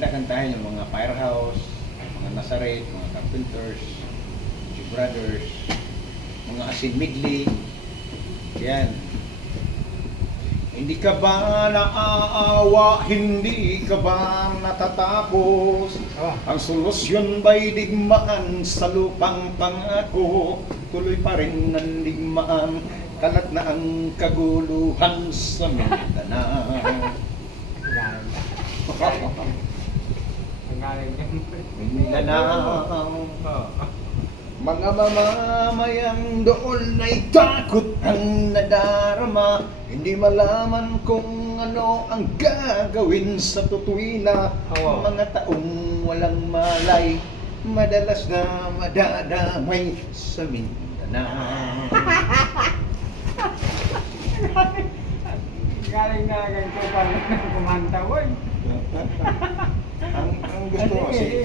kanta-kantahin yung mga Firehouse, mga Nazareth, mga Carpenters, G Brothers, mga Asin Midley. Yan. Hindi ka ba naaawa? Hindi ka ba natatapos? Ang solusyon ba'y digmaan sa lupang pangako? Tuloy pa rin ang digmaan, kalat na ang kaguluhan sa Mindanao. Mindanao. Mga mamamayang doon ay takot ang nadarama. Hindi malaman kung ano ang gagawin sa tutuwina. Mga taong walang malay, madalas na madadamay sa Mindanao. Galing na ganito pa rin kumanta ko eh. Ang gusto ko kasi,